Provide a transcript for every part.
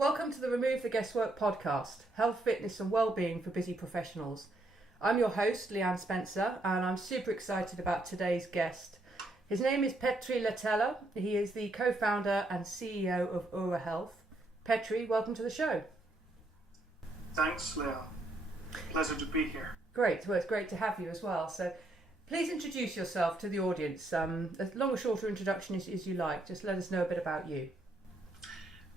Welcome to the Remove the Guesswork podcast, health, fitness and well-being for busy professionals. I'm your host, Leanne Spencer, and I'm super excited about today's guest. His name is Petteri Lahtela. He is the co-founder and CEO of OURA Health. Petteri, welcome to the show. Thanks, Leanne. Pleasure to be here. Great. Well, it's great to have you as well. So please introduce yourself to the audience. As long or shorter introduction as you like. Just let us know a bit about you.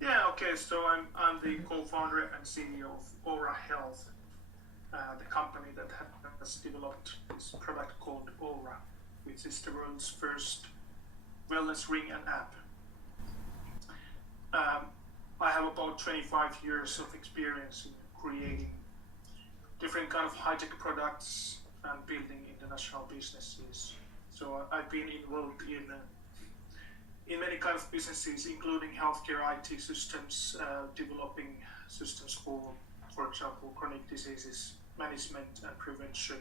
Yeah, okay, so I'm the co-founder and CEO of OURA Health, the company that has developed this product called OURA, which is the world's first wellness ring and app. I have about 25 years of experience in creating different kind of high-tech products and building international businesses. So I've been involved in many kind of businesses, including healthcare IT systems, developing systems for example, chronic diseases management and prevention,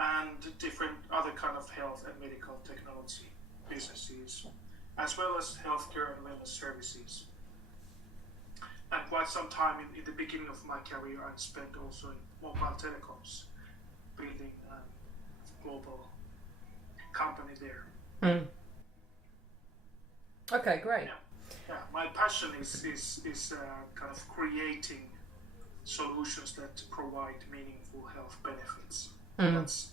and different other kind of health and medical technology businesses, as well as healthcare and wellness services. And quite some time in the beginning of my career, I spent also in mobile telecoms, building a global company there. Okay, great. Yeah. My passion is kind of creating solutions that provide meaningful health benefits. That's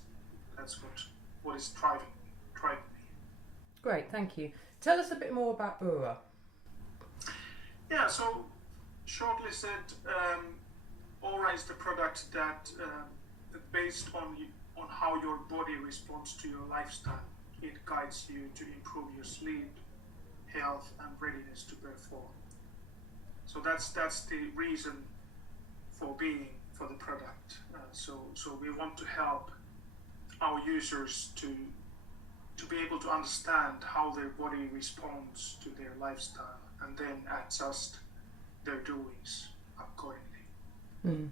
what is driving me. Great, thank you. Tell us a bit more about OURA. Yeah, so shortly said, OURA is the product that based on how your body responds to your lifestyle, it guides you to improve your sleep, health and readiness to perform. So that's the reason for the product. So we want to help our users to be able to understand how their body responds to their lifestyle and then adjust their doings accordingly.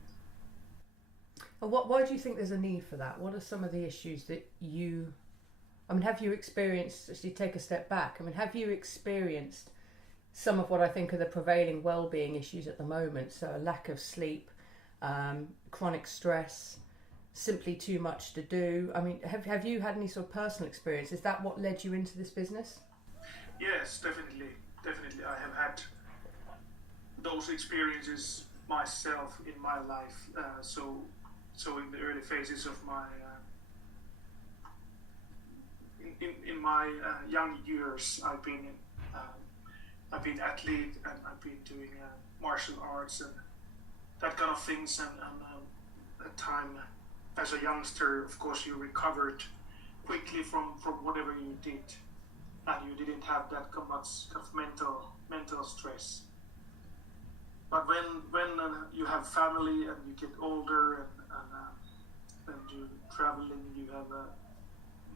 Why do you think there's a need for that? What are some of the issues that have you experienced, actually take a step back, have you experienced some of what I think are the prevailing well-being issues at the moment? So a lack of sleep, chronic stress, simply too much to do. Have you had any sort of personal experience? Is that what led you into this business? Yes, definitely. I have had those experiences myself in my life. So in the early phases of my in my young years, I've been athlete and I've been doing martial arts and that kind of things. And at time as a youngster, of course, you recovered quickly from whatever you did, and you didn't have that much kind of mental stress. But when you have family and you get older and you're traveling, you have a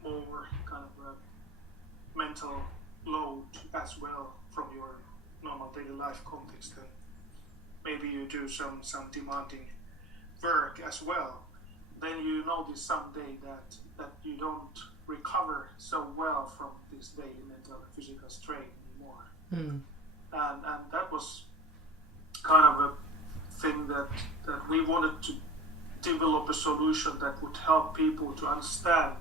more kind of a mental load as well from your normal daily life context, and maybe you do some demanding work as well, then you notice someday that you don't recover so well from this daily mental and physical strain anymore. And that was kind of a thing that we wanted to develop a solution that would help people to understand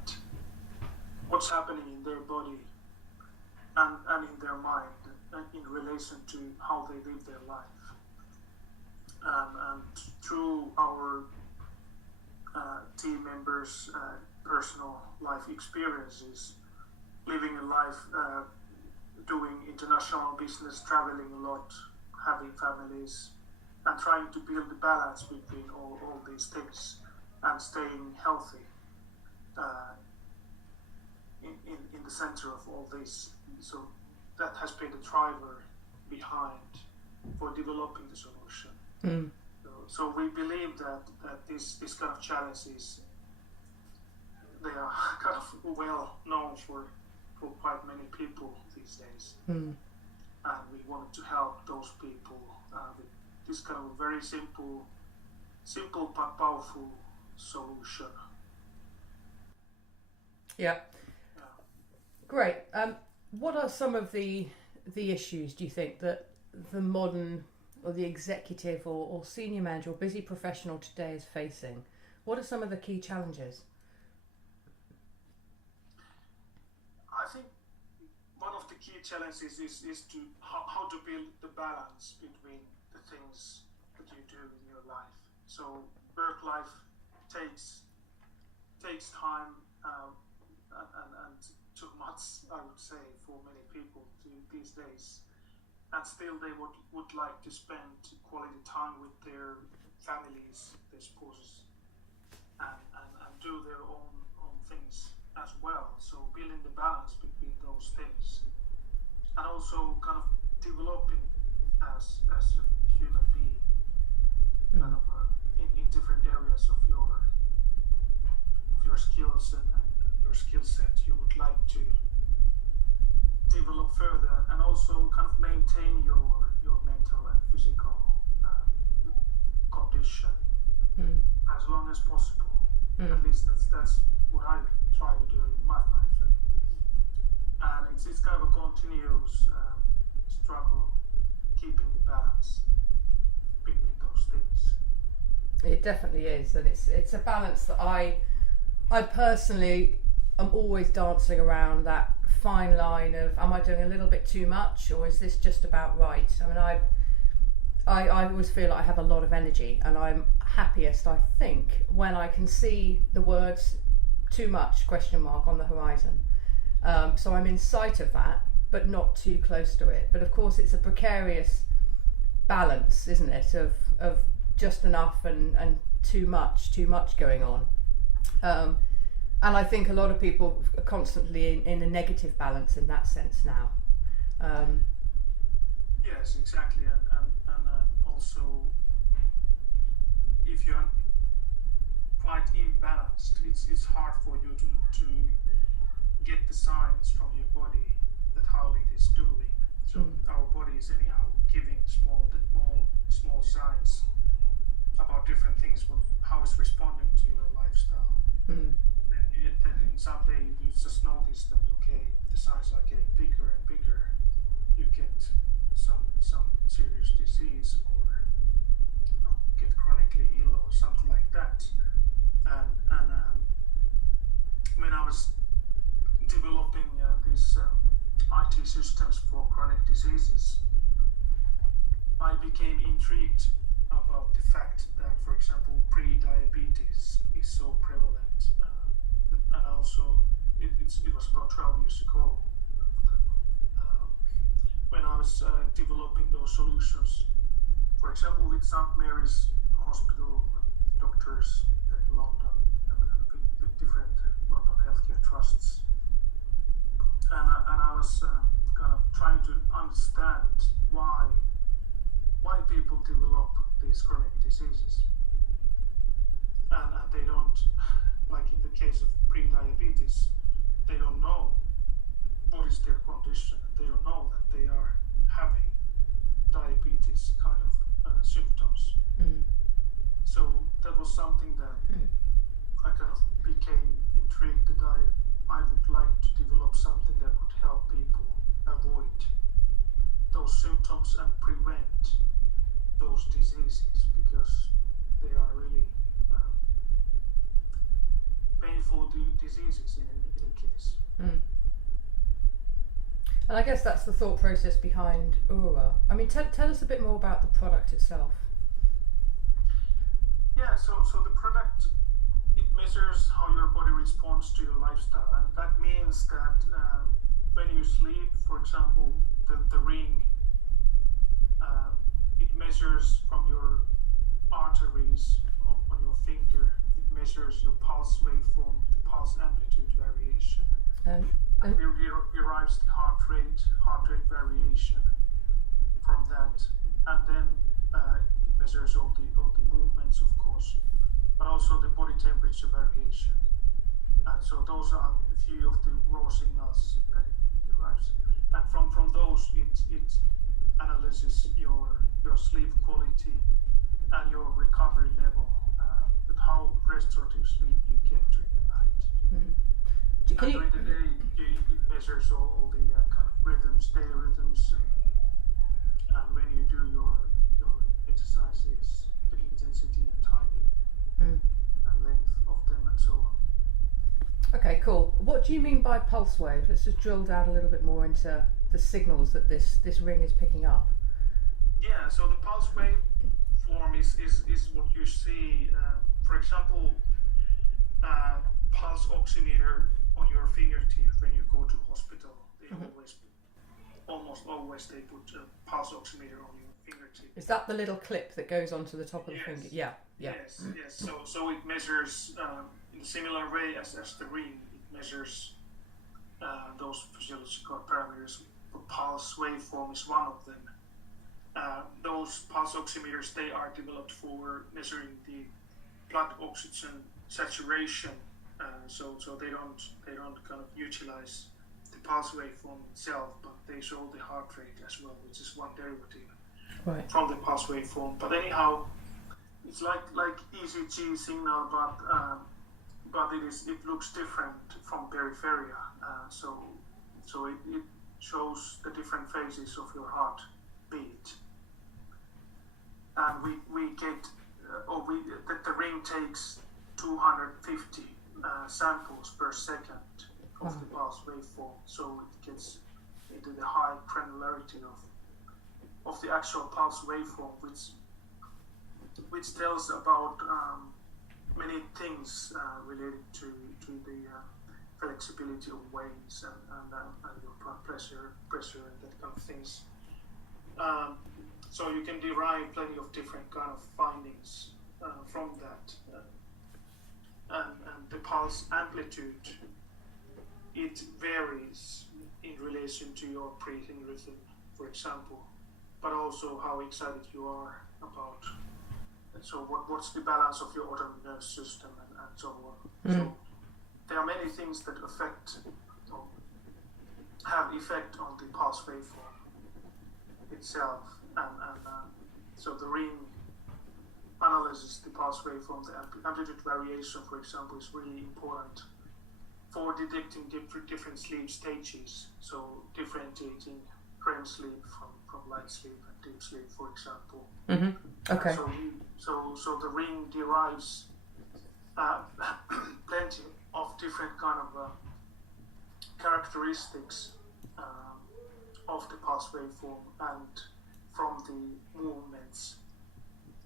what's happening in their body and in their mind in relation to how they live their life. And through our team members' personal life experiences, living a life, doing international business, traveling a lot, having families, and trying to build a balance between all these things and staying healthy in the center of all this. So that has been the driver behind for developing the solution. So we believe that this kind of challenges, they are kind of well known for quite many people these days. And we wanted to help those people with this kind of very simple but powerful solution. Yeah. Great. What are some of the issues, do you think, that the modern or the executive or senior manager or busy professional today is facing? What are some of the key challenges? I think one of the key challenges is to how to build the balance between the things that you do in your life. So work life takes time and too much, I would say, for many people these days. And still they would like to spend quality time with their families, their spouses, and do their own things as well. So building the balance between those things, and also kind of developing as a human being, kind of in different areas of your skills and your skill set you would like to develop further, and also kind of maintain your mental and physical condition as long as possible. At least that's what I try to do in my life, and it's kind of a continuous struggle keeping the balance between those things. It definitely is, and it's a balance that I personally am always dancing around that fine line of, am I doing a little bit too much, or is this just about right? I mean, I always feel like I have a lot of energy, and I'm happiest, I think, when I can see the words "too much?" on the horizon. So I'm in sight of that, but not too close to it. But of course, it's a precarious balance, isn't it, of just enough and too much going on. And I think a lot of people are constantly in a negative balance in that sense now. Yes, exactly, and also if you're quite imbalanced, it's hard for you to get the signs from your body that how it is doing. So our body is anyhow giving small signs about different things, how it's responding to your lifestyle. Then someday you just notice that, okay, the signs are getting bigger and bigger. You get some serious disease, or get chronically ill or something like that. And when I was developing these IT systems for chronic diseases, I became intrigued about the fact that, for example, pre-diabetes is so prevalent. And also, it was about 12 years ago when I was developing those solutions. For example, with St. Mary's Hospital doctors in London, and with different London healthcare trusts. And I was kind of trying to understand why people develop these chronic diseases. And they don't, like in the case of pre-diabetes, they don't know what is their condition. They don't know that they are having diabetes kind of symptoms. So that was something that I kind of became intrigued that I would like to develop something that would help people avoid those symptoms and prevent those diseases, because they are really painful diseases in any case. And I guess that's the thought process behind OURA. I mean, tell us a bit more about the product itself. Yeah, so the product, it measures how your body responds to your lifestyle, and that means that when you sleep, for example, the ring, it measures from your arteries on your finger. It measures your pulse waveform, the pulse amplitude variation, and it derives the heart rate variation from that, and then it measures all the movements, of course, but also the body temperature variation. And so those are a few of the raw signals that it derives, and from those it analyzes your sleep quality and your recovery level, with how restorative sleep you get during the night. And during the day, it measures all the kind of rhythms, daily rhythms, and when you do your Okay, cool. What do you mean by pulse wave? Let's just drill down a little bit more into the signals that this ring is picking up. Yeah, so the pulse wave form is what you see, for example, pulse oximeter on your fingertip when you go to hospital. They almost always they put a pulse oximeter on your fingertip. Is that the little clip that goes onto the top of the finger? Yeah. Yes. So it measures in a similar way as the ring. It measures those physiological parameters. The pulse waveform is one of them. Those pulse oximeters, they are developed for measuring the blood oxygen saturation. So they don't kind of utilize the pulse waveform itself, but they show the heart rate as well, which is one derivative from the pulse waveform. But anyhow, it's like ECG signal, but it looks different from peripheria. So it shows the different phases of your heart beat. And we get the ring takes 250 samples per second of the pulse waveform, so it gets into the high granularity of the actual pulse waveform, which tells about many things related to the flexibility of veins and your blood pressure and that kind of things. So you can derive plenty of different kind of findings from that. And the pulse amplitude, it varies in relation to your breathing rhythm, for example, but also how excited you are about. And so what's the balance of your autonomic nervous system and so on. So there are many things that have effect on the pulse waveform itself, and so the ring analyzes the pulse waveform. The amplitude variation, for example, is really important for detecting different sleep stages, so differentiating REM sleep from light sleep and deep sleep, for example. Okay. So the ring derives plenty of different kind of characteristics of the pulse waveform and from the movements,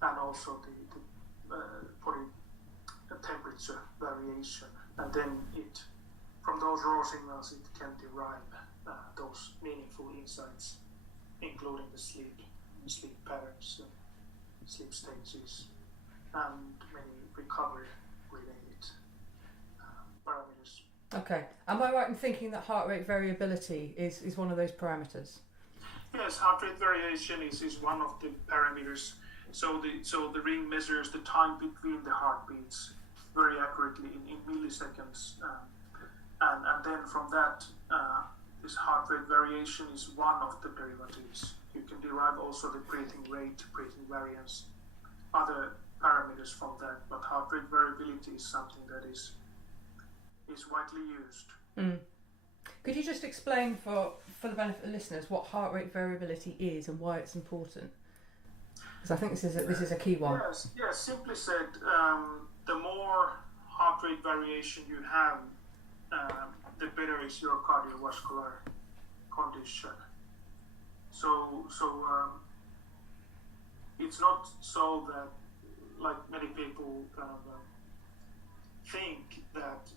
and also the body temperature variation, and then from those raw signals it can derive those meaningful insights, including the sleep patterns, sleep stages, and many recovery related parameters. Okay. Am I right in thinking that heart rate variability is one of those parameters? Yes, heart rate variation is one of the parameters. So the ring measures the time between the heartbeats very accurately in milliseconds, and then from that, this heart rate variation is one of the derivatives. You can derive also the breathing rate, breathing variance, other parameters from that. But heart rate variability is something that is widely used. Could you just explain for the benefit of listeners what heart rate variability is and why it's important? Because I think this is a key one. Yes. Simply said, the more heart rate variation you have, the better is your cardiovascular condition. So it's not so that, like many people kind of think that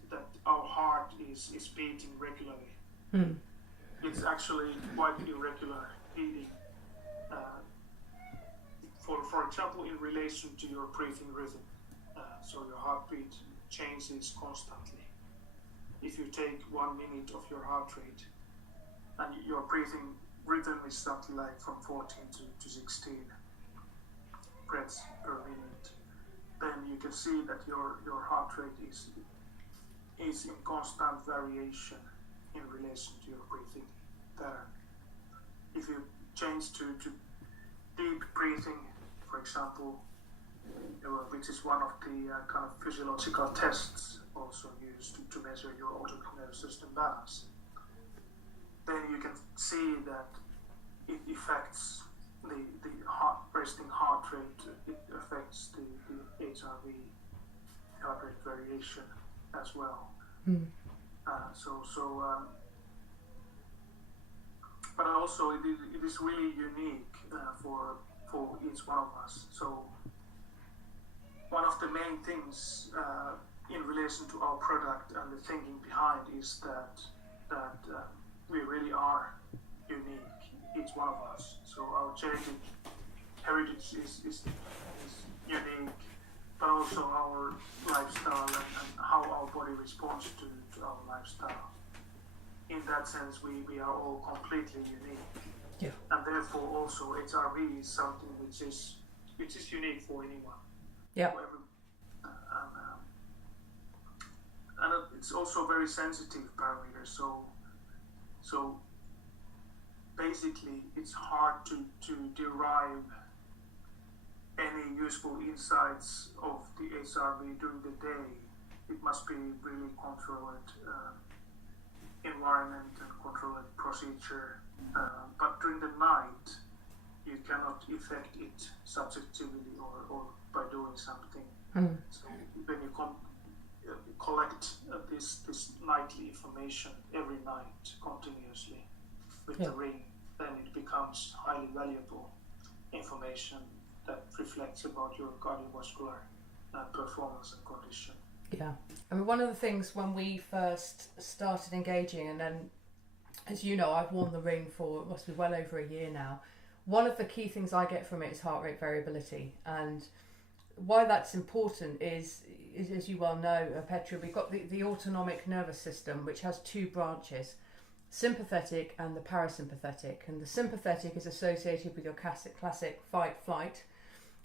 our heart is beating regularly. It's actually quite irregular beating. For example, in relation to your breathing rhythm, so your heartbeat changes constantly. If you take 1 minute of your heart rate and your breathing rhythm is something like from 14 to 16 breaths per minute, then you can see that your heart rate is in constant variation in relation to your breathing pattern. If you change to deep breathing, for example, which is one of the kind of physiological tests also used to measure your autonomic nervous system balance, then you can see that it affects the resting heart rate. It affects the HRV, heart rate variation, as well. But also it is really unique for each one of us. So one of the main things in relation to our product and the thinking behind is that we really are unique, each one of us. So our genetic heritage is unique, but also our lifestyle and how our body responds to our lifestyle. In that sense, we are all completely unique. Yeah. And therefore also HRV is something which is unique for anyone. Yeah. For everyone. And it's also a very sensitive parameter. So basically it's hard to derive any useful insights of the HRV during the day. It must be really controlled environment and controlled procedure. But during the night, you cannot affect it subjectively or by doing something. So when you collect this nightly information every night continuously with the ring, then it becomes highly valuable information that reflects about your cardiovascular performance and condition. Yeah, I mean, one of the things when we first started engaging, and then, as you know, I've worn the ring for it must be well over a year now. One of the key things I get from it is heart rate variability, and why that's important is as you well know, Petteri, we've got the autonomic nervous system, which has two branches, sympathetic and the parasympathetic. And the sympathetic is associated with your classic fight-flight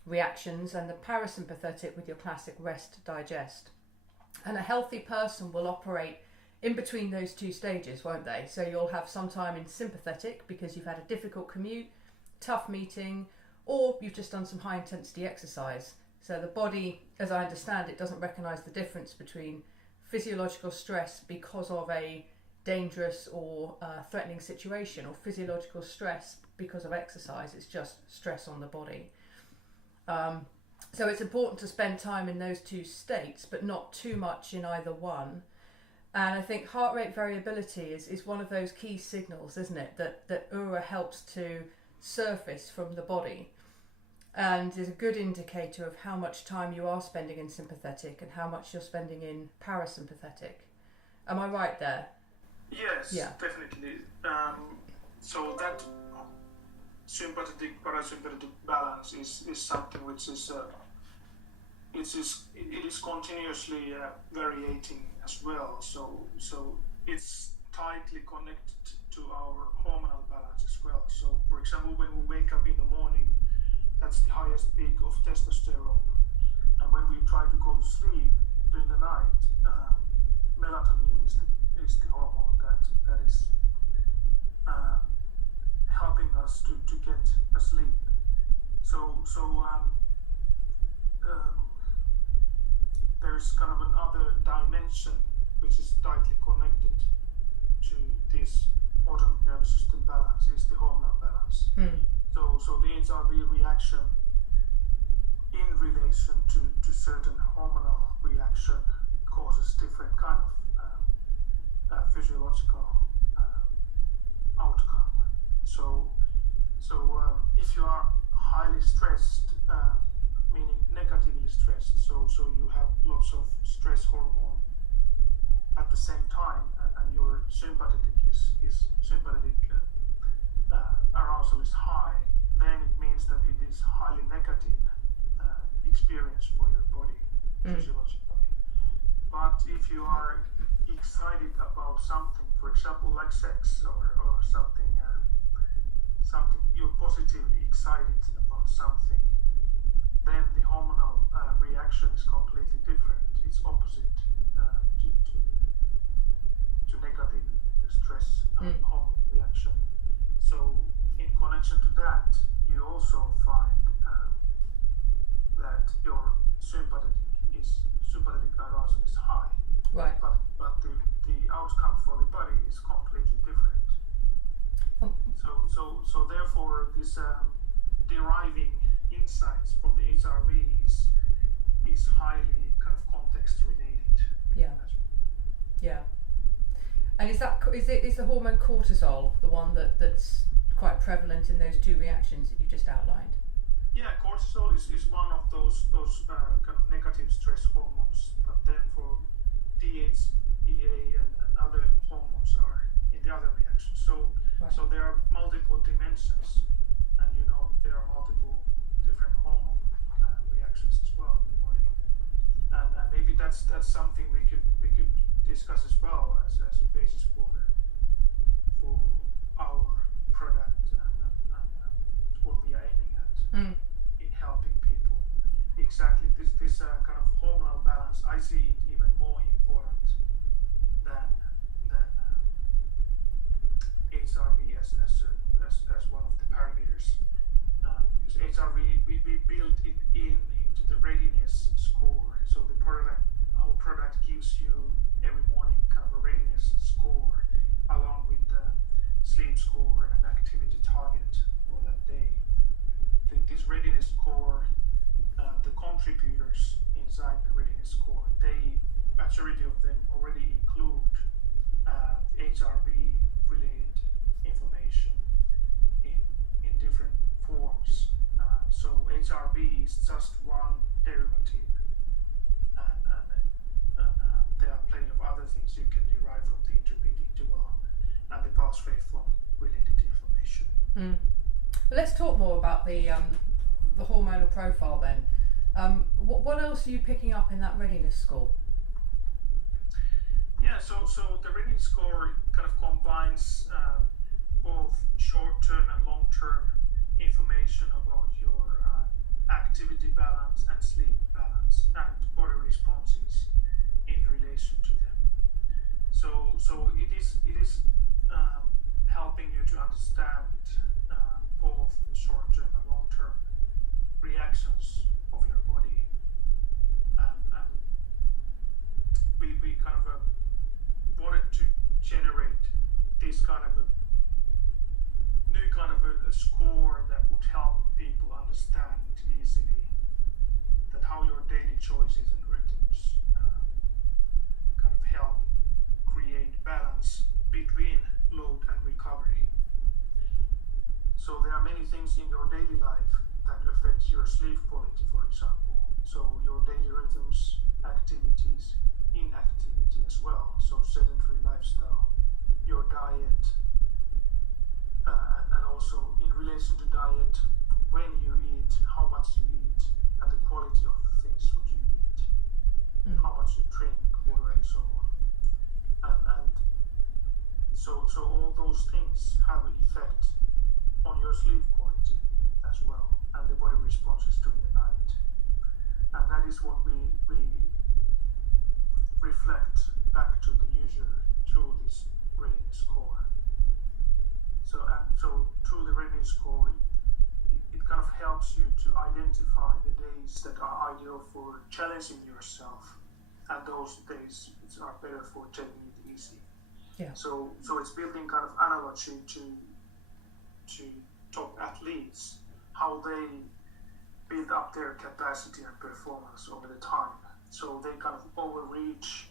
reactions, and the parasympathetic with your classic rest-digest. And a healthy person will operate in between those two stages, won't they? So you'll have some time in sympathetic because you've had a difficult commute, tough meeting, or you've just done some high-intensity exercise. So the body, as I understand it, doesn't recognise the difference between physiological stress because of a dangerous or threatening situation, or physiological stress because of exercise. It's just stress on the body. So it's important to spend time in those two states, but not too much in either one. And I think heart rate variability is one of those key signals, isn't it, that OURA helps to surface from the body, and is a good indicator of how much time you are spending in sympathetic and how much you're spending in parasympathetic. Am I right there? Yes, definitely. So that sympathetic parasympathetic balance is something which is it is continuously varying as well. So it's tightly connected to our hormonal balance as well. So for example, when we wake up in the morning, that's the highest peak of testosterone, and when we try to go to sleep during the night, melatonin is the hormone that is helping us to get asleep. So there's kind of another dimension which is tightly connected to this autonomic nervous system balance, is the hormonal balance. So the HRV reaction in relation to certain hormonal reaction causes different kind of physiological outcome. So if you are highly stressed, meaning negatively stressed, so you have lots of stress hormone at the same time, and your sympathetic sympathetic arousal is high, then it means that it is highly negative experience for your body physiologically. But if you are excited about something, for example, like sex or something you're positively excited about something, then the hormonal reaction is completely different. It's opposite to negative stress hormone reaction. So in connection to that, you also find that your sympathetic arousal is high, right? But the outcome for the body is completely different. So therefore, this deriving insights from the HRV is highly kind of context related. Yeah. And is the hormone cortisol the one that's quite prevalent in those two reactions that you've just outlined? Yeah, cortisol is one of those kind of negative stress hormones, but then for DHEA and other hormones are in the other reactions. So there are multiple dimensions, and there are multiple different hormone reactions as well in the body, and maybe that's something we could discuss as well as a basis for our product and what we are aiming at in helping people. Exactly, this kind of hormonal balance, I see it even more important than HRV as one of the parameters. Because HRV, we built it into the readiness score. So our product gives you every morning kind of a readiness score along with the sleep score and activity target for that day. This readiness score, the contributors inside the readiness score, majority of them already include HRV related information in different forms. So HRV is just one derivative, and there are plenty of other things you can derive from the interbeat interval and the pulse waveform related information. Well, let's talk more about the hormonal profile then. What else are you picking up in that readiness score? Yeah, so the readiness score kind of combines both short-term and long-term information about your activity balance and sleep balance and body responses in relation to them. So it is helping you to understand both short-term and long-term reactions of your body, and we kind of wanted to generate this kind of a new kind of a score that would help people understand easily that how your daily choices and rhythms kind of help create balance between load and recovery. So there are many things in your daily life that affect your sleep quality, for example. So your daily rhythms, activities, inactivity as well. So sedentary lifestyle, your diet, and also in relation to diet, when you eat, how much you eat, and the quality of the things what you eat, how much you drink, water, and so on. And so all those things have an effect on your sleep quality as well, and the body responses during the night. And that is what we reflect back to the user through this readiness score. So through the readiness score, it kind of helps you to identify the days that are ideal for challenging yourself, and those days which are better for taking it easy. Yeah. So it's building kind of analogy to top athletes, how they build up their capacity and performance over the time. So they kind of overreach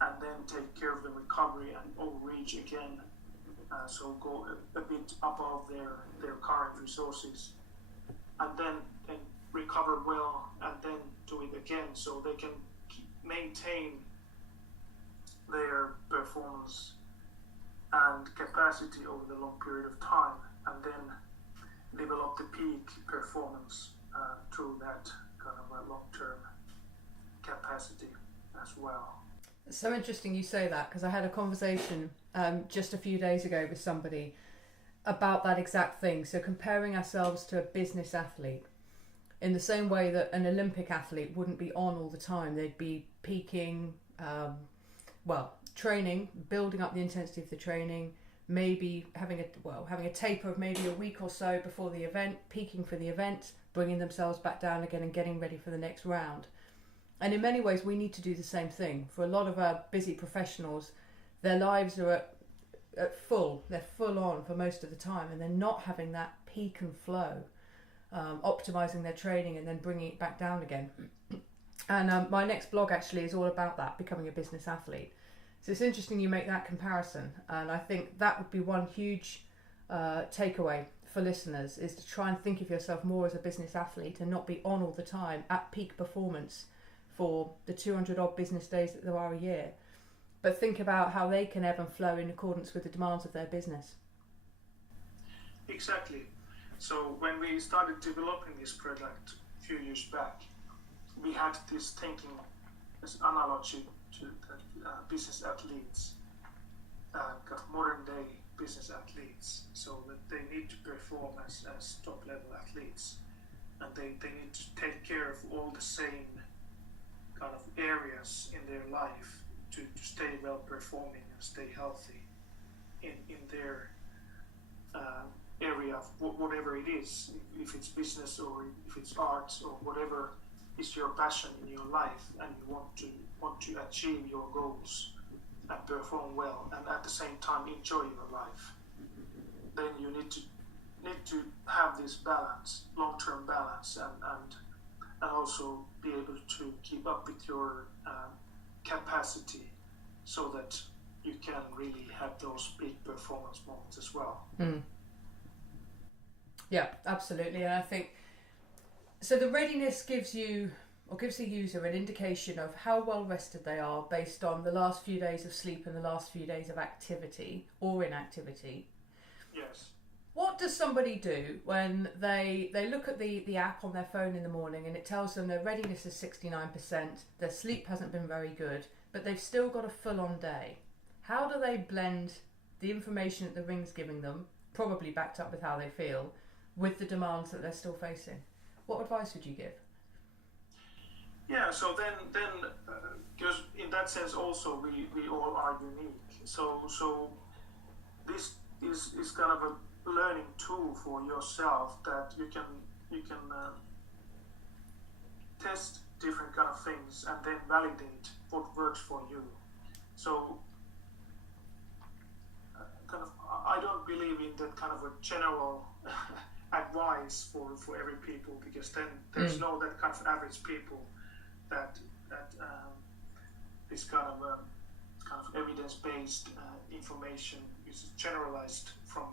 and then take care of the recovery and overreach again. So go a bit above their current resources, and then recover well and then do it again, so they can maintain their performance and capacity over the long period of time, and then develop the peak performance through that kind of a long-term capacity as well. It's so interesting you say that, because I had a conversation just a few days ago with somebody about that exact thing. So comparing ourselves to a business athlete, in the same way that an Olympic athlete wouldn't be on all the time, they'd be peaking, training, building up the intensity of the training, maybe having a taper of maybe a week or so before the event, peaking for the event, bringing themselves back down again and getting ready for the next round. And in many ways we need to do the same thing. For a lot of our busy professionals, their lives are at full, they're full on for most of the time, and they're not having that peak and flow, optimizing their training and then bringing it back down again. And my next blog actually is all about that, becoming a business athlete. So it's interesting you make that comparison, and I think that would be one huge takeaway for listeners, is to try and think of yourself more as a business athlete and not be on all the time at peak performance for the 200 odd business days that there are a year, but think about how they can ebb and flow in accordance with the demands of their business. Exactly. So when we started developing this product a few years back, we had this thinking, this analogy to business athletes, modern day business athletes, so that they need to perform as top level athletes, and they need to take care of all the same kind of areas in their life to stay well performing and stay healthy in their area of whatever it is, if it's business or if it's arts or whatever is your passion in your life, and you want to achieve your goals and perform well, and at the same time enjoy your life. Then you need to have this balance, long-term balance, and also be able to keep up with your capacity, so that you can really have those big performance moments as well. Yeah, absolutely. And I think so the readiness gives the user an indication of how well rested they are based on the last few days of sleep and the last few days of activity or inactivity. Yes. What does somebody do when they look at the app on their phone in the morning and it tells them their readiness is 69%, their sleep hasn't been very good, but they've still got a full-on day? How do they blend the information that the ring's giving them, probably backed up with how they feel, with the demands that they're still facing? What advice would you give? Yeah, so then because in that sense also we all are unique. So this is kind of a learning tool for yourself, that you can test different kind of things and then validate what works for you. So kind of, I don't believe in that kind of a general advice for every people, because then there's no that kind of average people that this kind of evidence-based information is generalized from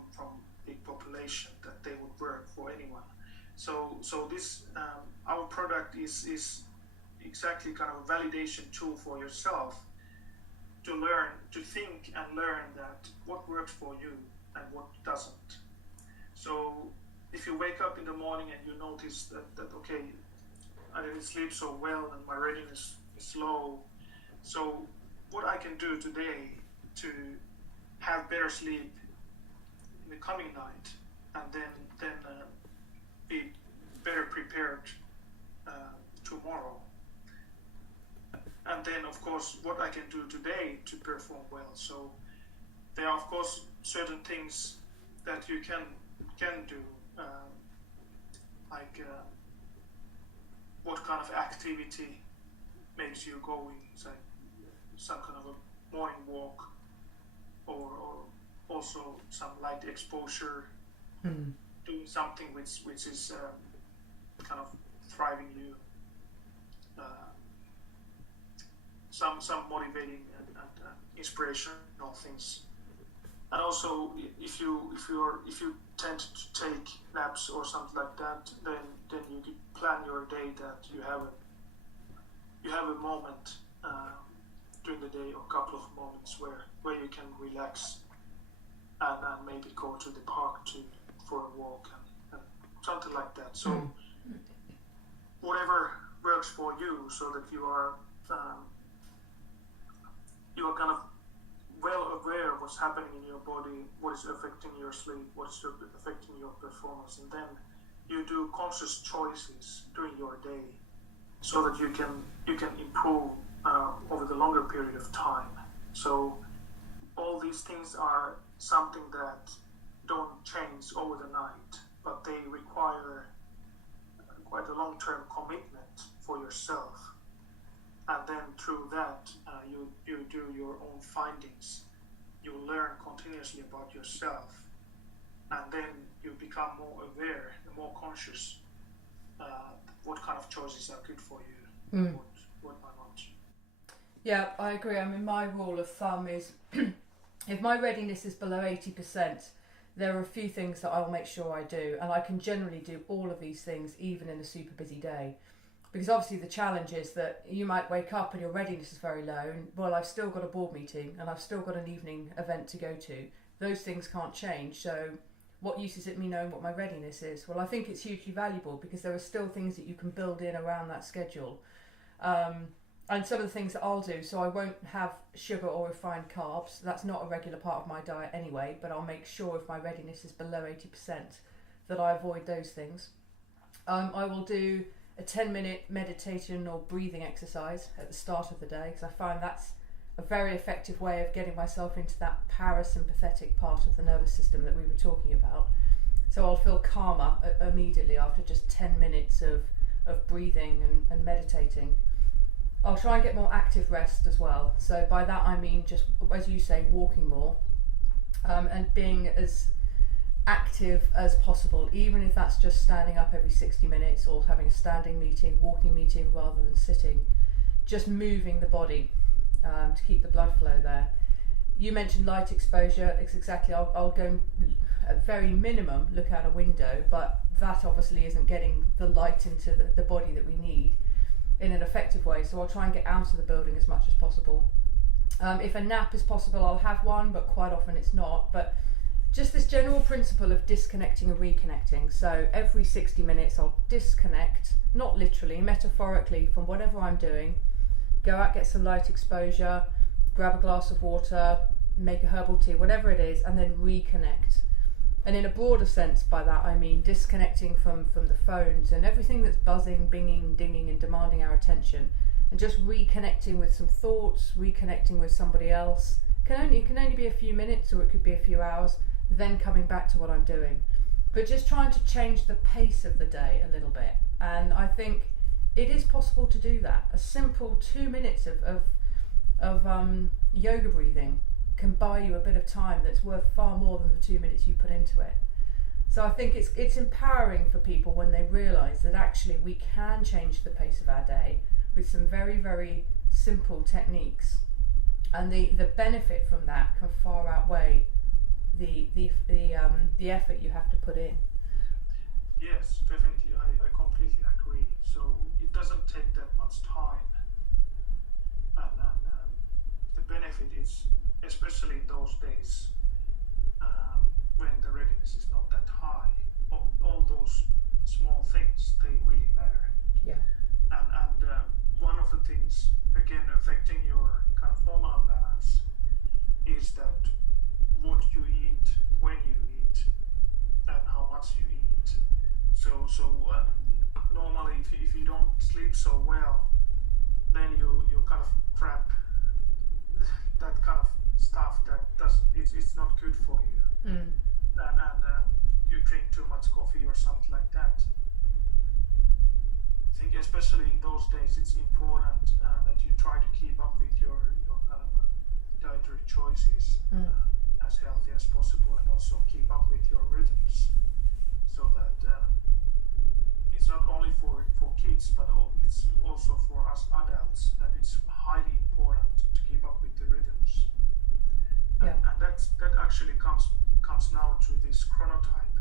big population, that they would work for anyone. So this our product is exactly kind of a validation tool for yourself to learn, to think and learn that what works for you and what doesn't. So if you wake up in the morning and you notice that okay, I didn't sleep so well and my readiness is low, so what I can do today to have better sleep in the coming night, and then be better prepared tomorrow. And then of course what I can do today to perform well. So there are of course certain things that you can do, like what kind of activity makes you going, say some kind of a morning walk, or also some light exposure, doing something which is kind of thriving you, some motivating and inspirational things. And also if you tend to take naps or something like that, then you could plan your day that you have a moment during the day, or a couple of moments where you can relax and maybe go to the park for a walk and something like that. So whatever works for you, so that you are kind of well aware of what's happening in your body, what is affecting your sleep, what's affecting your performance, and then you do conscious choices during your day, so that you can improve over the longer period of time. So all these things are something that don't change over the night, but they require quite a long-term commitment for yourself. And then through that, you do your own findings. You learn continuously about yourself, and then you become more aware, more conscious what kind of choices are good for you, and what are not. Yeah, I agree. I mean, my rule of thumb is if my readiness is below 80%, there are a few things that I'll make sure I do, and I can generally do all of these things even in a super busy day. Because obviously the challenge is that you might wake up and your readiness is very low, and well, I've still got a board meeting and I've still got an evening event to go to. Those things can't change, so what use is it me knowing what my readiness is? Well, I think it's hugely valuable because there are still things that you can build in around that schedule. And some of the things that I'll do, so I won't have sugar or refined carbs. That's not a regular part of my diet anyway, but I'll make sure if my readiness is below 80% that I avoid those things. I will do a 10-minute meditation or breathing exercise at the start of the day because I find that's a very effective way of getting myself into that parasympathetic part of the nervous system that we were talking about. So I'll feel calmer immediately after just 10 minutes of breathing and meditating. I'll try and get more active rest as well. So by that I mean just, as you say, walking more and being as active as possible, even if that's just standing up every 60 minutes or having a standing meeting, walking meeting rather than sitting. Just moving the body to keep the blood flow there. You mentioned light exposure. It's exactly, I'll go at very minimum look out a window, but that obviously isn't getting the light into the body that we need in an effective way, so I'll try and get out of the building as much as possible. If a nap is possible, I'll have one, but quite often it's not. But just this general principle of disconnecting and reconnecting. So every 60 minutes I'll disconnect, not literally, metaphorically, from whatever I'm doing, go out, get some light exposure, grab a glass of water, make a herbal tea, whatever it is, and then reconnect. And in a broader sense by that I mean disconnecting from the phones and everything that's buzzing, binging, dinging and demanding our attention, and just reconnecting with some thoughts, reconnecting with somebody else. It can only be a few minutes or it could be a few hours, then coming back to what I'm doing. But just trying to change the pace of the day a little bit. And I think it is possible to do that. A simple 2 minutes of yoga breathing can buy you a bit of time that's worth far more than the 2 minutes you put into it. So I think it's empowering for people when they realise that actually we can change the pace of our day with some very, very simple techniques, and the benefit from that can far outweigh the effort you have to put in. Yes, definitely. I completely agree. So it doesn't take that much time, and the benefit is, especially in those days when the readiness is not that high, all those small things, they really matter. Yeah. And one of the things, again, affecting your kind of hormonal balance is that what you eat, when you eat, and how much you eat. So normally if you don't sleep so well, then you kind of prep that kind of stuff that it's not good for you. And you drink too much coffee or something like that. I think especially in those days it's important that you try to keep up with your kind of dietary choices as healthy as possible, and also keep up with your rhythms, so that it's not only for kids, but it's also for us adults, that it's highly important to keep up with the rhythms. Yeah. And that actually comes now to this chronotype,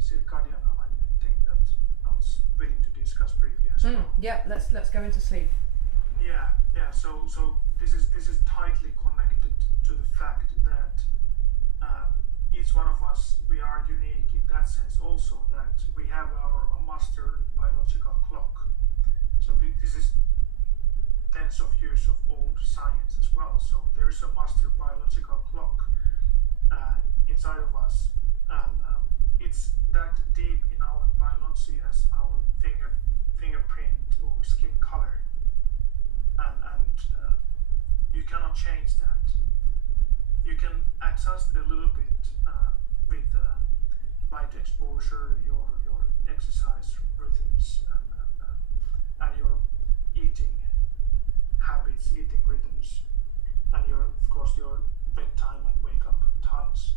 circadian alignment thing that I was willing to discuss briefly as well. Yeah, let's go into sleep. Yeah. So this is tightly connected to the fact that each one of us, we are unique in that sense also, that we have our master biological clock. So this is tens of years of old science as well. So there is a master biological clock inside of us, and it's that deep in our biology as our fingerprint or skin color, and you cannot change that. You can adjust a little bit with light exposure, your exercise rhythms, and your eating habits, eating rhythms, and of course your bedtime and wake up times.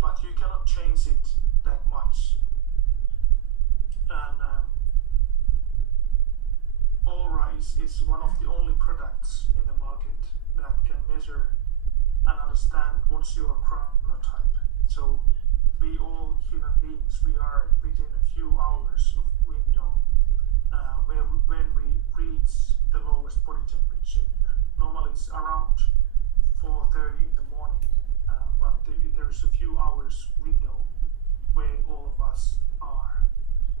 But you cannot change it that much. And OURA is is one of the only products in the market that can measure and understand what's your chronotype. So we all human beings, we are within a few hours of window when we reach the lowest body temperature. Normally it's around 4:30 in the morning, but there's a few hours window where all of us are.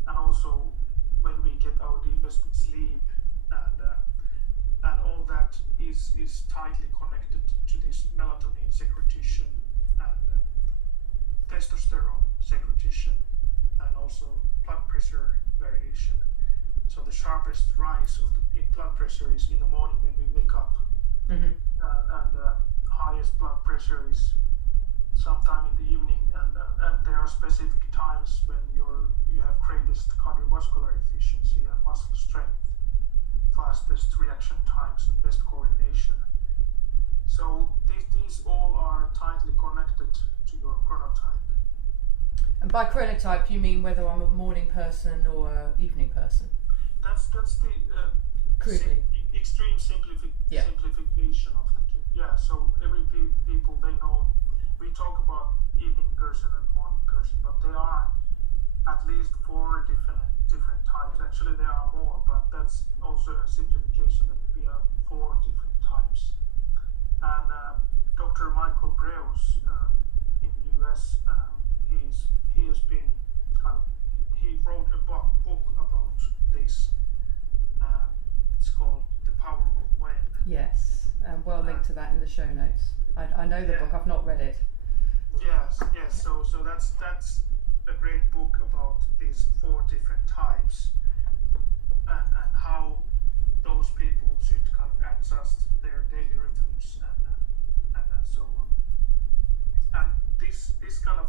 And also when we get our deepest sleep, and all that is tightly connected to this melatonin secretion and testosterone secretion, and also blood pressure variation. So the sharpest rise of in blood pressure is in the morning when we wake up, and highest blood pressure is sometime in the evening, and there are specific times when you have greatest cardiovascular efficiency and muscle strength, fastest reaction times and best coordination. So these all are tightly connected to your chronotype. And by chronotype, you mean whether I'm a morning person or an evening person? That's the extreme simplification of the thing. Yeah. So every people, they know we talk about evening person and morning person, but there are at least 4 different types. Actually, there are more, but that's also a simplification that we are 4 different types. And Dr. Michael Breus in the US, he has been he wrote a book about this. It's called The Power of When. Yes, and we'll link to that in the show notes. I know the book, I've not read it. Yes. So that's a great book about these 4 different types, and how those people should kind of adjust their daily rhythms and so on. And this kind of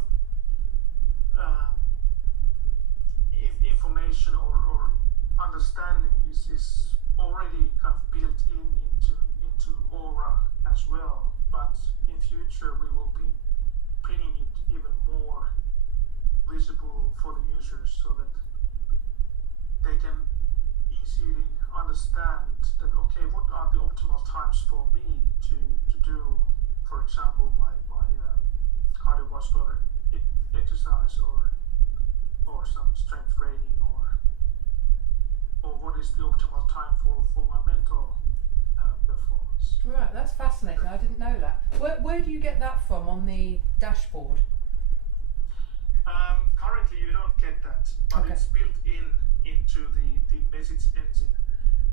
information or understanding is already kind of built into OURA as well, but in future we will be bringing it even more visible for the users so that they can easily understand that, okay, what are the optimal times for me to do, for example, my cardiovascular exercise or some strength training, or what is the optimal time for my mental performance. Right, that's fascinating. I didn't know that. Where do you get that from on the dashboard? Currently you don't get that, but okay. It's built into the message engine.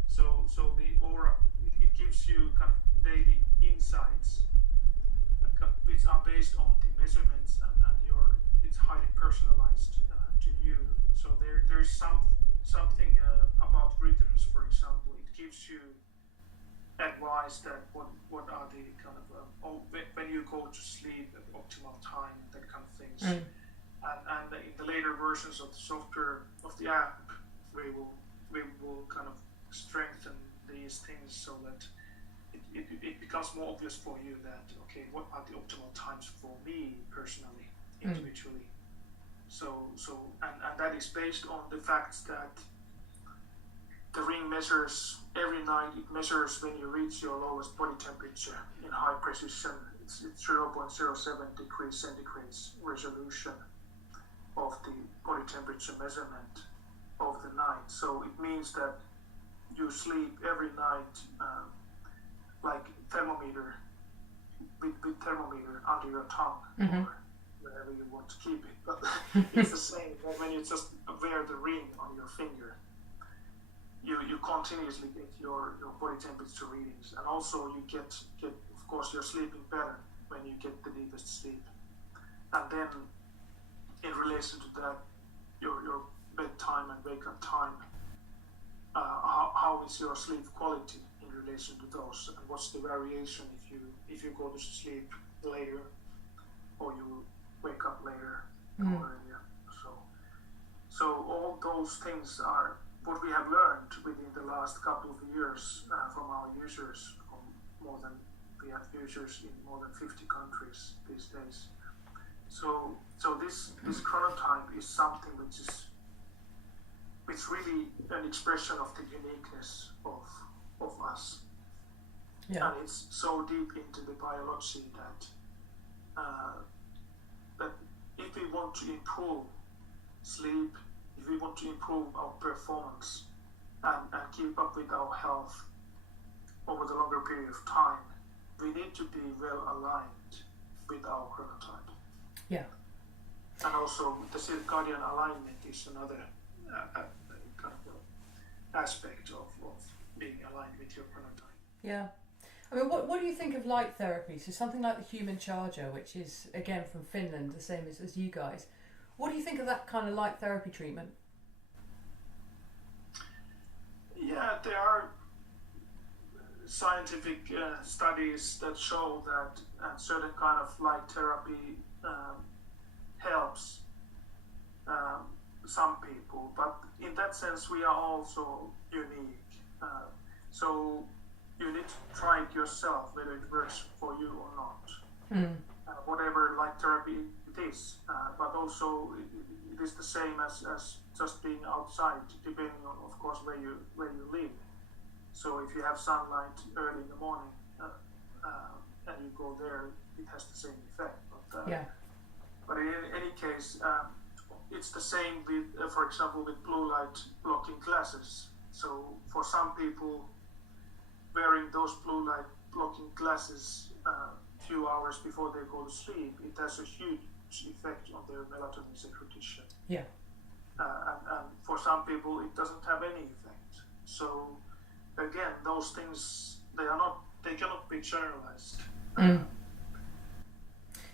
So the OURA, it gives you kind of daily insights which are based on the measurements and it's highly personalized to you. So there's something about rhythms, for example. It gives you advice that what are the kind of when you go to sleep at the optimal time, that kind of things. And in the later versions of the software of the app, we will kind of strengthen these things so that it becomes more obvious for you that, okay, what are the optimal times for me personally, individually. So and that is based on the fact that the ring measures every night. It measures when you reach your lowest body temperature in high precision. It's 0.07 degrees centigrade resolution of the body temperature measurement of the night. So it means that you sleep every night like thermometer with thermometer under your tongue, or wherever you want to keep it. But it's the same when you just wear the ring on your finger. You continuously get your body temperature readings, and also you get of course you're sleeping better when you get the deepest sleep. And then in relation to that, your bedtime and wake up time, how is your sleep quality in relation to those, and what's the variation if you go to sleep later or you wake up later or earlier. So all those things are what we have learned within the last couple of years from our users. We have users in more than 50 countries these days. So this chronotype is something which really an expression of the uniqueness of of us. Yeah. And it's so deep into the biology that that if we want to improve sleep, if we want to improve our performance and keep up with our health over the longer period of time, we need to be well aligned with our chronotype. Yeah. And also the circadian alignment is another kind of aspect of being aligned with your chronotype. Yeah. I mean, what do you think of light therapy? So something like the human charger, which is, again, from Finland, the same as you guys. What do you think of that kind of light therapy treatment? Yeah, there are scientific studies that show that certain kind of light therapy helps some people, but in that sense we are also unique. So you need to try it yourself whether it works for you or not. Whatever light therapy it is, but also it is the same as just being outside, depending on, of course, where you live. So if you have sunlight early in the morning and you go there, it has the same effect. But in any case, it's the same with, for example, with blue light blocking glasses. So for some people, wearing those blue light blocking glasses few hours before they go to sleep, it has a huge effect on their melatonin secretion. Yeah. And for some people, it doesn't have any effect. So again, those things they cannot be generalized.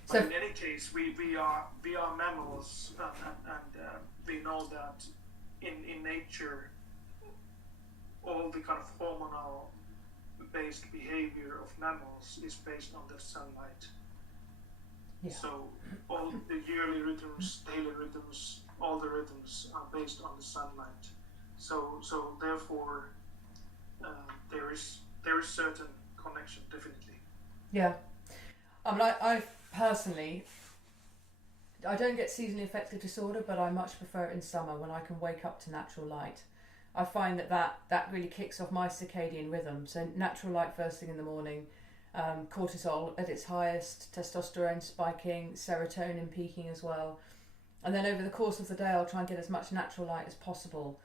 But in any case, we are mammals, and we know that in nature, all the kind of hormonal based behavior of mammals is based on the sunlight. Yeah. So all the yearly rhythms, daily rhythms, all the rhythms are based on the sunlight. So therefore, there is certain connection, definitely. Yeah. I mean, I personally, I don't get seasonally affective disorder, but I much prefer it in summer when I can wake up to natural light. I find that really kicks off my circadian rhythm. So natural light first thing in the morning, cortisol at its highest, testosterone spiking, serotonin peaking as well. And then over the course of the day, I'll try and get as much natural light as possible.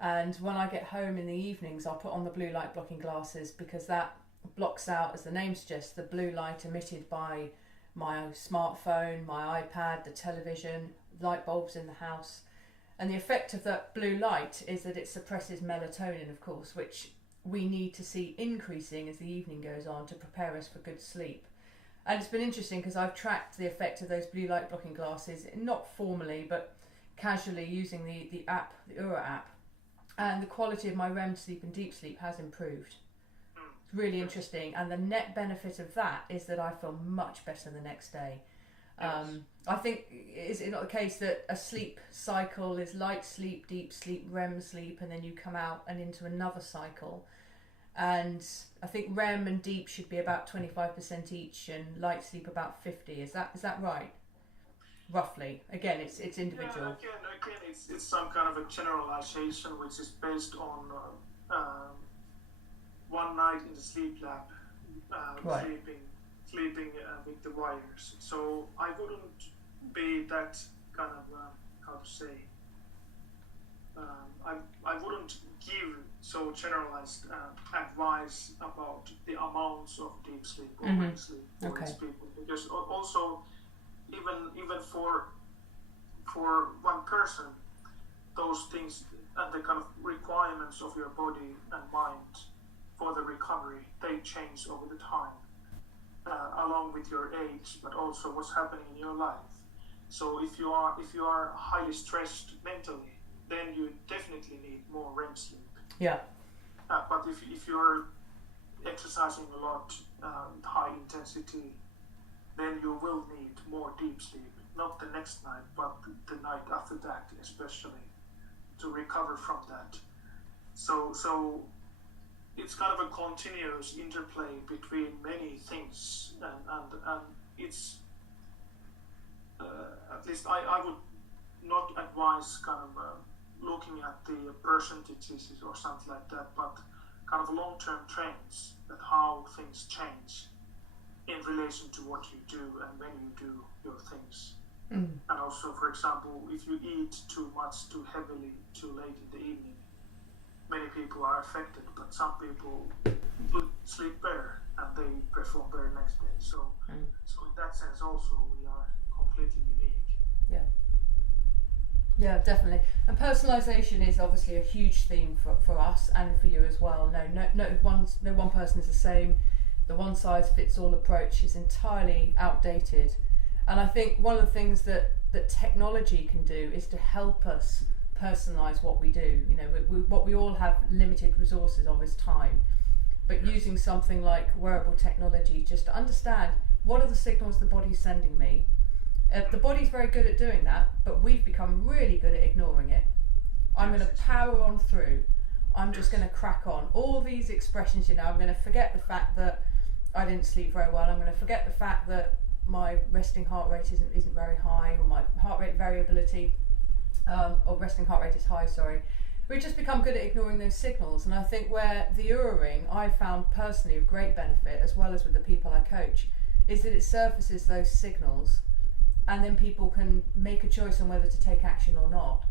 And when I get home in the evenings, I'll put on the blue light blocking glasses because that blocks out, as the name suggests, the blue light emitted by my smartphone, my iPad, the television, light bulbs in the house. And the effect of that blue light is that it suppresses melatonin, of course, which we need to see increasing as the evening goes on to prepare us for good sleep. And it's been interesting because I've tracked the effect of those blue light blocking glasses, not formally, but casually using the app, the OURA app. And the quality of my REM sleep and deep sleep has improved. It's really interesting. And the net benefit of that is that I feel much better the next day. I think, is it not the case that a sleep cycle is light sleep, deep sleep, REM sleep, and then you come out and into another cycle? And I think REM and deep should be about 25% each, and light sleep about 50. Is that right? Roughly. Again, it's individual. Yeah, again, it's some kind of a generalization which is based on one night in the sleep lab, Right. sleeping with the wires. So I wouldn't be that kind of how to say. I wouldn't give so generalized advice about the amounts of deep sleep or REM sleep for these people, because also even for one person, those things and the kind of requirements of your body and mind for the recovery, they change over the time, along with your age, but also what's happening in your life. So if you are highly stressed mentally, then you definitely need more REM sleep. Yeah. But if you're exercising a lot, high intensity, then you will need more deep sleep. Not the next night, but the night after that, especially, to recover from that. So it's kind of a continuous interplay between many things, and it's at least I would not advise kind of looking at the percentages or something like that, but kind of long-term trends, that how things change in relation to what you do and when you do your things. And also, for example, if you eat too much, too heavily, too late in the evening, many people are affected, but some people sleep better and they perform better next day. So in that sense also we are completely unique. Yeah, definitely. And personalisation is obviously a huge theme for us and for you as well. No one person is the same. The one size fits all approach is entirely outdated. And I think one of the things that technology can do is to help us personalise what we do. You know, what we all have limited resources of is time. But using something like wearable technology just to understand what are the signals the body's sending me. The body's very good at doing that, but we've become really good at ignoring it. I'm going to power on through. I'm just going to crack on. All these expressions, I'm going to forget the fact that I didn't sleep very well. I'm going to forget the fact that my resting heart rate isn't very high, or my heart rate variability, or resting heart rate is high, sorry. We've just become good at ignoring those signals. And I think where the OURA ring, I've found personally of great benefit, as well as with the people I coach, is that it surfaces those signals, and then people can make a choice on whether to take action or not.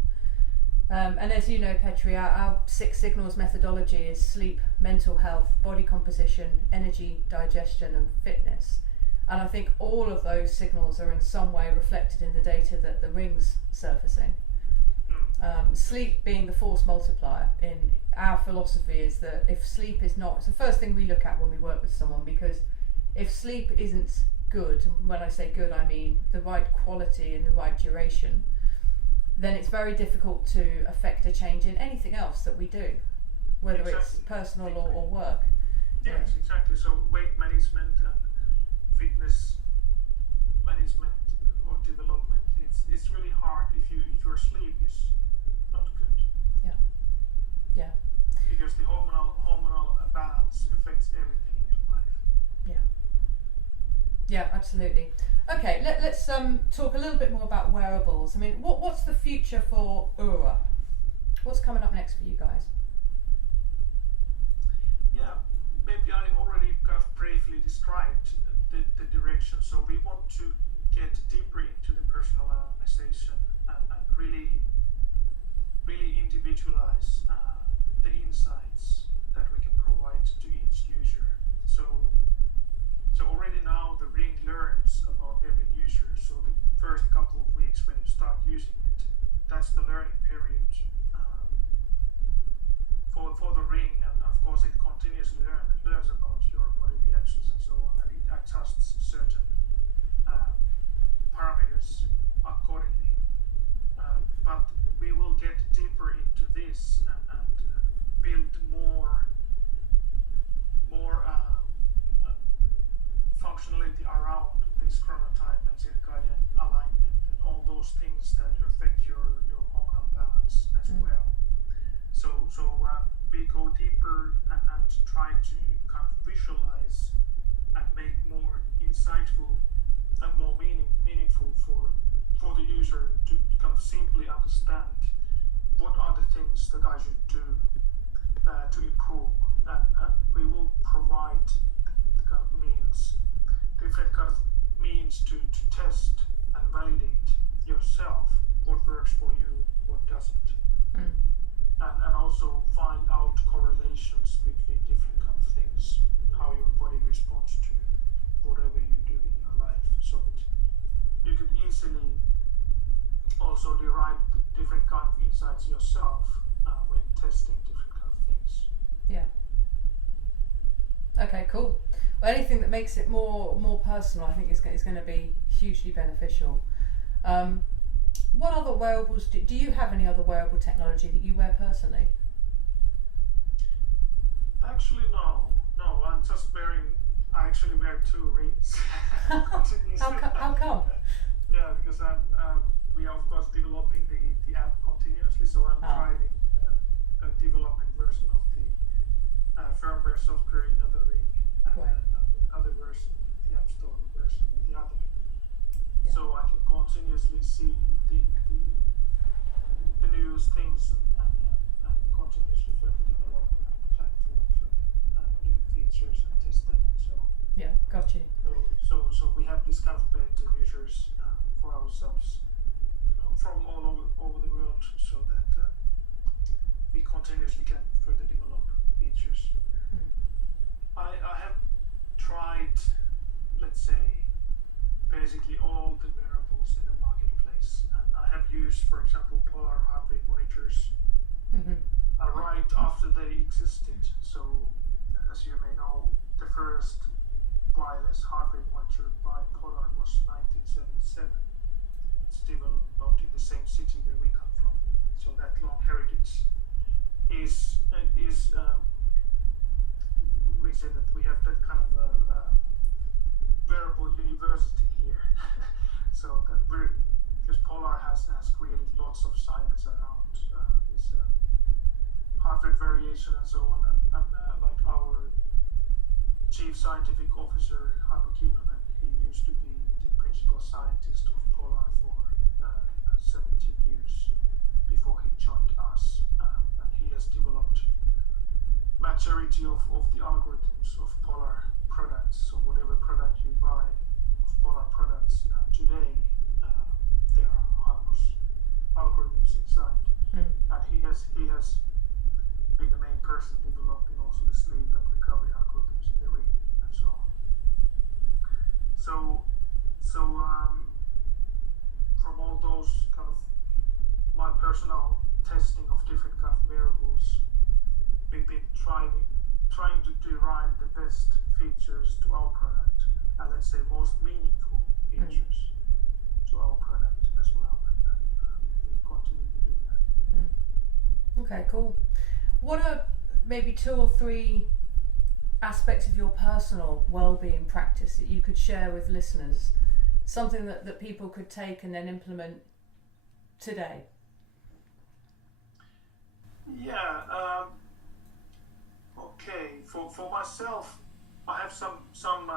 And as you know, Petteri, our 6 signals methodology is sleep, mental health, body composition, energy, digestion and fitness. And I think all of those signals are in some way reflected in the data that the ring's surfacing. Sleep being the force multiplier in our philosophy is that if sleep is not, it's the first thing we look at when we work with someone, because if sleep isn't good, and when I say good I mean the right quality and the right duration, then it's very difficult to affect a change in anything else that we do, whether it's personal or work. Yes, exactly. So weight management and fitness management or development, it's really hard if your sleep is not good. Yeah. Because the hormonal balance affects everything in your life. Yeah, absolutely. Okay, let's talk a little bit more about wearables. I mean, what's the future for OURA? What's coming up next for you guys? Yeah, maybe I already kind of briefly described the direction. So we want to get deeper into the personalization and really individualize the insights that we can provide to each user. So already now the ring learns about every user. So the first couple of weeks when you start using it, that's the learning period for the ring, and of course it continuously learns about your body reactions and so on, and it adjusts certain parameters accordingly. But we will get deeper into this and build more functionality around this chronotype and circadian alignment and all those things that affect your hormonal balance as well. So we go deeper and try to kind of visualize and make more insightful and more meaningful for the user to kind of simply understand what are the things that I should do to improve, and we will provide different kind of means to test and validate yourself what works for you, what doesn't, and also find out correlations between different kind of things, how your body responds to whatever you do in your life, so that you could easily also derive different kind of insights yourself when testing different kind of things. Yeah. Okay, cool. Well, anything that makes it more personal, I think is going to be hugely beneficial. What other wearables do you have? Any other wearable technology that you wear personally? Actually, no. I'm just I actually wear 2 rings. How come? Yeah, because we are of course developing the app continuously, so I'm driving a development version of the firmware software in other ring, and the other version, the App Store version in the other. Yeah. So I can continuously see the newest things and continuously further develop and plan for the Got you. So we have this kind of bed measures for ourselves from all over the world, so that we continuously can further develop features. I have tried, let's say, basically all the wearables in the marketplace, and I have used, for example, polar heart rate monitors right after they existed. So, as you may know, the first wireless heart rate monitor by Polar was 1977. It's developed in the same city where we come from. So that long heritage is we say that we have that kind of wearable university here. So that because Polar has created lots of science around this heart rate variation and so on, and like our chief scientific officer Hannu Kinnunen, he used to be the principal scientist of Polar for 17 years before he joined us, and he has developed majority of the algorithms of Polar products. So whatever product you buy of Polar products today, there are Hannu's algorithms inside, and he has been the main person developing also the sleep and recovery algorithms in the ring and so on. So from all those kind of my personal testing of different kind of wearables, we've been trying to derive the best features to our product, and let's say most meaningful features to our product as well, and we continue to do that. Okay, cool. What are maybe 2 or 3 aspects of your personal well-being practice that you could share with listeners? Something that people could take and then implement today? Yeah. Okay. For myself, I have some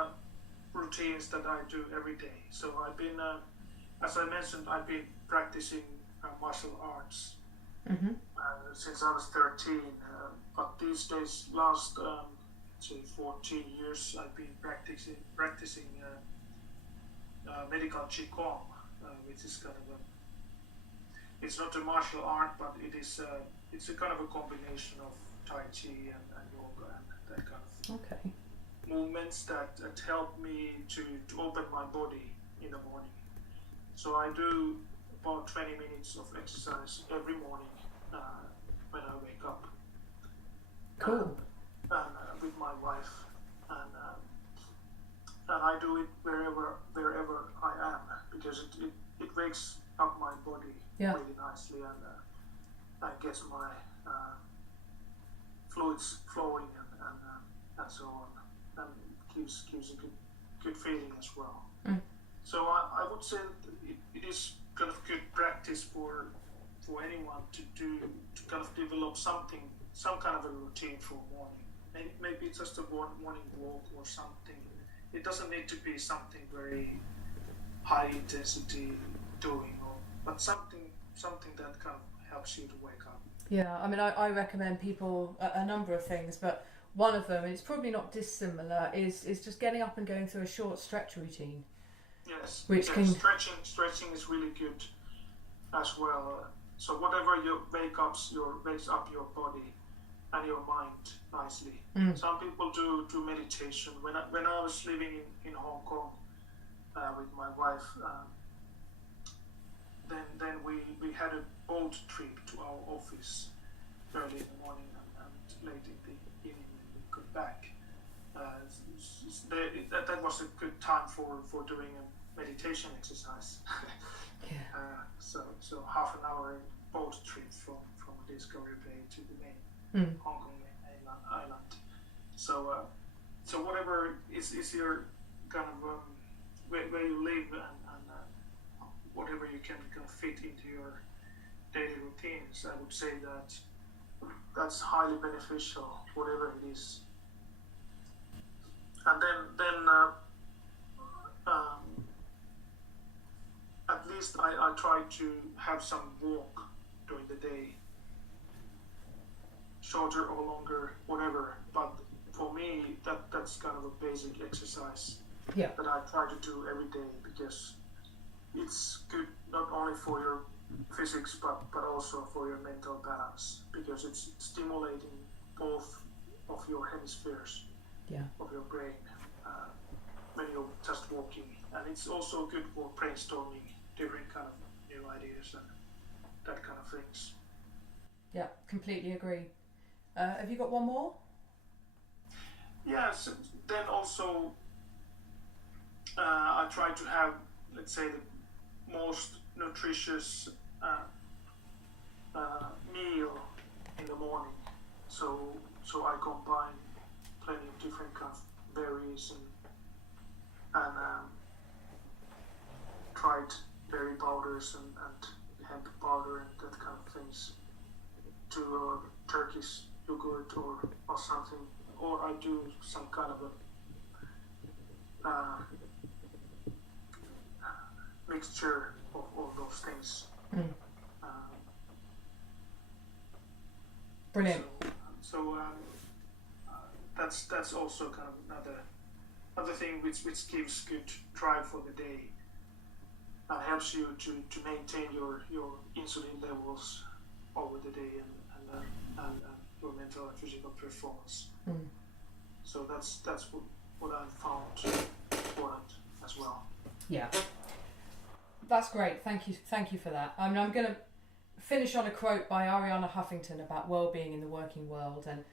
routines that I do every day. So I've been, as I mentioned, I've been practicing martial arts since I was 13. But these days, last 14 years, I've been practicing medical qigong, which is kind of it's not a martial art, but it's a kind of a combination of Tai Chi and yoga and that kind of movements that help me to open my body in the morning. So I do about 20 minutes of exercise every morning when I wake up. Cool. And with my wife, and I do it wherever I am, because it wakes up my body really nicely, and gets my fluids flowing and so on, and gives a good feeling as well. So I would say that it is kind of good practice for anyone to kind of develop some kind of a routine for morning. Maybe just a morning walk or something. It doesn't need to be something very high intensity doing, but something that kind of helps you to wake up. Yeah, I mean, I recommend people a number of things, but one of them, and it's probably not dissimilar, is just getting up and going through a short stretch routine. Yes, stretching is really good as well. So whatever wakes up your body and your mind nicely. Some people do meditation. When I was living in Hong Kong with my wife, then we had a boat trip to our office early in the morning and late in the evening when we got back. That was a good time for doing a meditation exercise. So half an hour boat trip from Discovery Bay to the main Hong Kong island. So whatever is your kind of where you live and whatever you can kind of fit into your daily routines, I would say that's highly beneficial, whatever it is. And then at least I try to have some walk during the day, shorter or longer, whatever. But for me, that's kind of a basic exercise Yeah. that I try to do every day, because it's good not only for your physics but also for your mental balance, because it's stimulating both of your hemispheres of your brain when you're just walking, and it's also good for brainstorming different kind of new ideas and that kind of things. Yeah, completely agree. Have you got one more? Yes, then also I try to have, let's say, the most nutritious meal in the morning. So I combine plenty of different kind of berries and dried berry powders and hemp powder and that kind of things to Turkish yogurt or something. Or I do some kind of a mixture of all those things. Brilliant. So that's also kind of another thing which gives good drive for the day and helps you to maintain your insulin levels over the day and your mental and physical performance. So that's what I found important as well. Yeah, that's great. Thank you for that. I mean, I'm going to finish on a quote by Arianna Huffington about well-being in the working world, and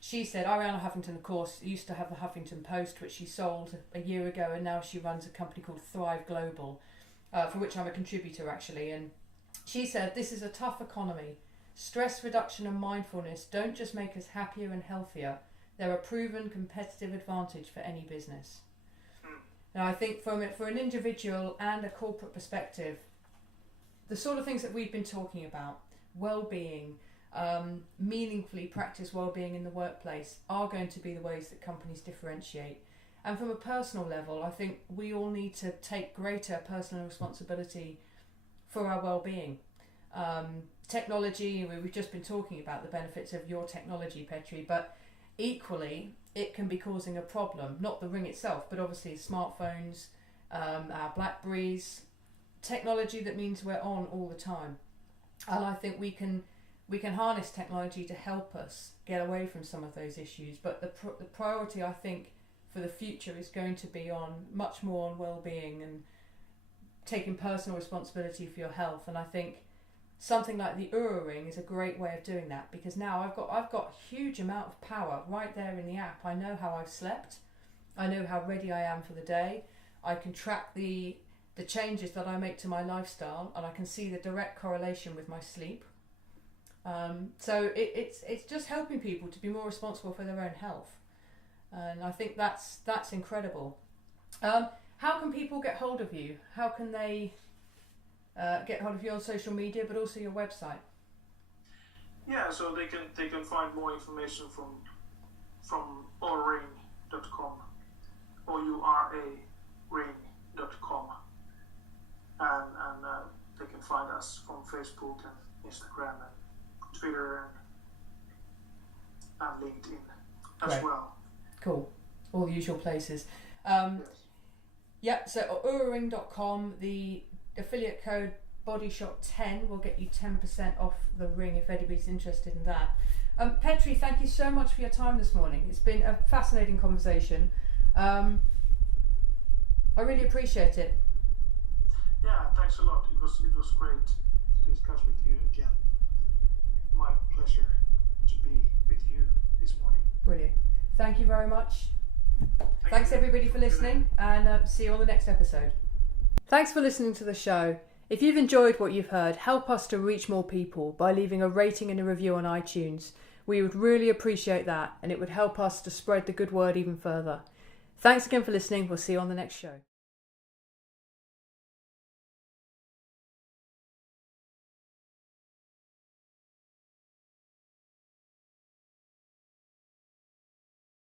she said, Arianna Huffington, of course, used to have the Huffington Post, which she sold a year ago, and now she runs a company called Thrive Global, for which I'm a contributor actually. And she said, this is a tough economy. Stress reduction and mindfulness don't just make us happier and healthier, they're a proven competitive advantage for any business. Now, I think for an individual and a corporate perspective, the sort of things that we've been talking about, well-being, meaningfully practice well-being in the workplace, are going to be the ways that companies differentiate. And from a personal level, I think we all need to take greater personal responsibility for our well-being. Technology, we've just been talking about the benefits of your technology, Petteri, but equally it can be causing a problem, not the ring itself, but obviously smartphones, our Blackberries, technology that means we're on all the time. And I think we can harness technology to help us get away from some of those issues, but the priority, I think, for the future is going to be much more on well-being and taking personal responsibility for your health. And I think something like the OURA ring is a great way of doing that, because now I've got a huge amount of power right there in the app. I know how I've slept, I know how ready I am for the day, I can track the changes that I make to my lifestyle, and I can see the direct correlation with my sleep. So it's just helping people to be more responsible for their own health, and I think that's incredible. How can people get hold of you? How can they get hold of you on social media, but also your website? Yeah, so they can find more information from OURA.com, OURA.com, and they can find us from Facebook and Instagram and Twitter and LinkedIn as well. Cool, all the usual places. Yes. Yeah, so OURA.com, the affiliate code Bodyshot 10 will get you 10% off the ring if anybody's interested in that. Petteri, thank you so much for your time this morning. It's been a fascinating conversation. I really appreciate it. Yeah, thanks a lot. It was great to discuss with you again. My pleasure to be with you this morning. Brilliant. Thank you very much. Thanks everybody for listening, and see you on the next episode. Thanks for listening to the show. If you've enjoyed what you've heard, help us to reach more people by leaving a rating and a review on iTunes. We would really appreciate that, and it would help us to spread the good word even further. Thanks again for listening. We'll see you on the next show.